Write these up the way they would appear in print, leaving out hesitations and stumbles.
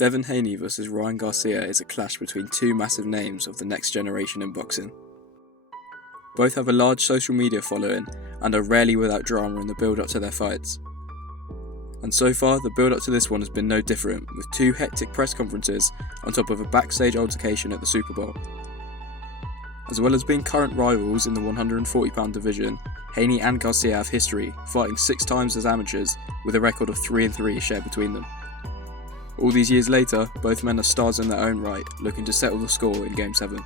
Devin Haney vs Ryan Garcia is a clash between two massive names of the next generation in boxing. Both have a large social media following and are rarely without drama in the build-up to their fights. And so far, the build-up to this one has been no different, with two hectic press conferences on top of a backstage altercation at the Super Bowl. As well as being current rivals in the 140-pound division, Haney and Garcia have history, fighting 6 times as amateurs with a record of 3-3 shared between them. All these years later, both men are stars in their own right, looking to settle the score in Game 7.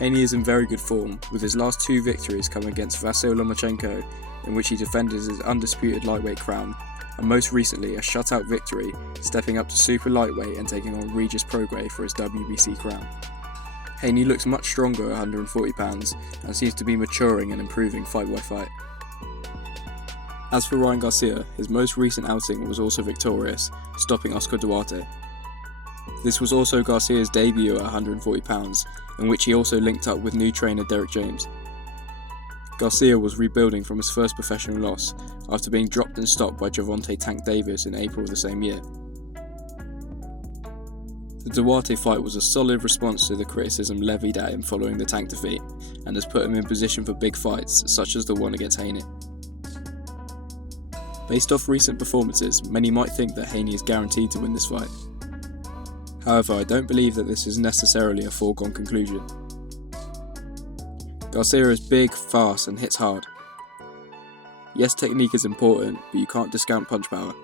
Haney is in very good form, with his last 2 victories coming against Vasyl Lomachenko, in which he defended his undisputed lightweight crown, and most recently a shutout victory, stepping up to super lightweight and taking on Regis Prograis for his WBC crown. Haney looks much stronger at 140 pounds and seems to be maturing and improving fight by fight. As for Ryan Garcia, his most recent outing was also victorious, stopping Oscar Duarte. This was also Garcia's debut at 140 pounds, in which he also linked up with new trainer Derek James. Garcia was rebuilding from his first professional loss after being dropped and stopped by Gervonta Tank Davis in April of the same year. The Duarte fight was a solid response to the criticism levied at him following the Tank defeat, and has put him in position for big fights such as the one against Haney. Based off recent performances, many might think that Haney is guaranteed to win this fight. However, I don't believe that this is necessarily a foregone conclusion. Garcia is big, fast and hits hard. Yes, technique is important, but you can't discount punch power.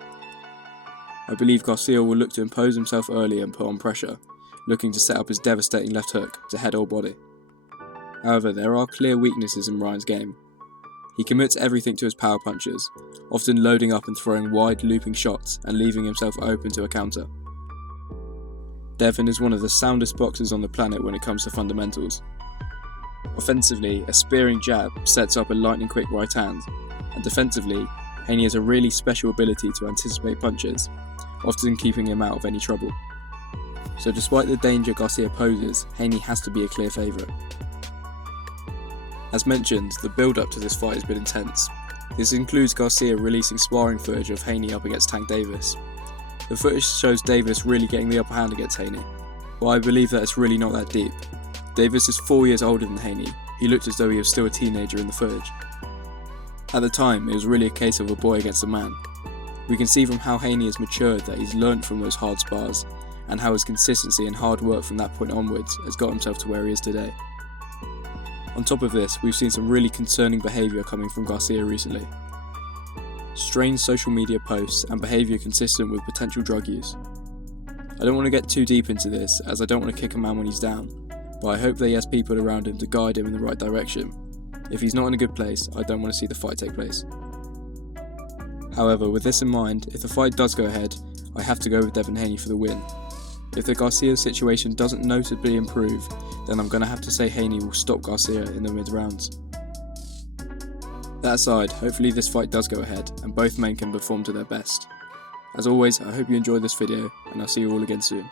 I believe Garcia will look to impose himself early and put on pressure, looking to set up his devastating left hook to head or body. However, there are clear weaknesses in Ryan's game. He commits everything to his power punches, often loading up and throwing wide looping shots and leaving himself open to a counter. Devin is one of the soundest boxers on the planet when it comes to fundamentals. Offensively, a spearing jab sets up a lightning quick right hand, and defensively, Haney has a really special ability to anticipate punches, often keeping him out of any trouble. So despite the danger Garcia poses, Haney has to be a clear favourite. As mentioned, the build-up to this fight has been intense. This includes Garcia releasing sparring footage of Haney up against Tank Davis. The footage shows Davis really getting the upper hand against Haney, but I believe that it's really not that deep. Davis is 4 years older than Haney. He looked as though he was still a teenager in the footage. At the time, it was really a case of a boy against a man. We can see from how Haney has matured that he's learnt from those hard spars, and how his consistency and hard work from that point onwards has got himself to where he is today. On top of this, we've seen some really concerning behaviour coming from Garcia recently. Strange social media posts and behaviour consistent with potential drug use. I don't want to get too deep into this, as I don't want to kick a man when he's down, but I hope that he has people around him to guide him in the right direction. If he's not in a good place, I don't want to see the fight take place. However, with this in mind, if the fight does go ahead, I have to go with Devin Haney for the win. If the Garcia situation doesn't notably improve, then I'm going to have to say Haney will stop Garcia in the mid-rounds. That aside, hopefully this fight does go ahead and both men can perform to their best. As always, I hope you enjoyed this video and I'll see you all again soon.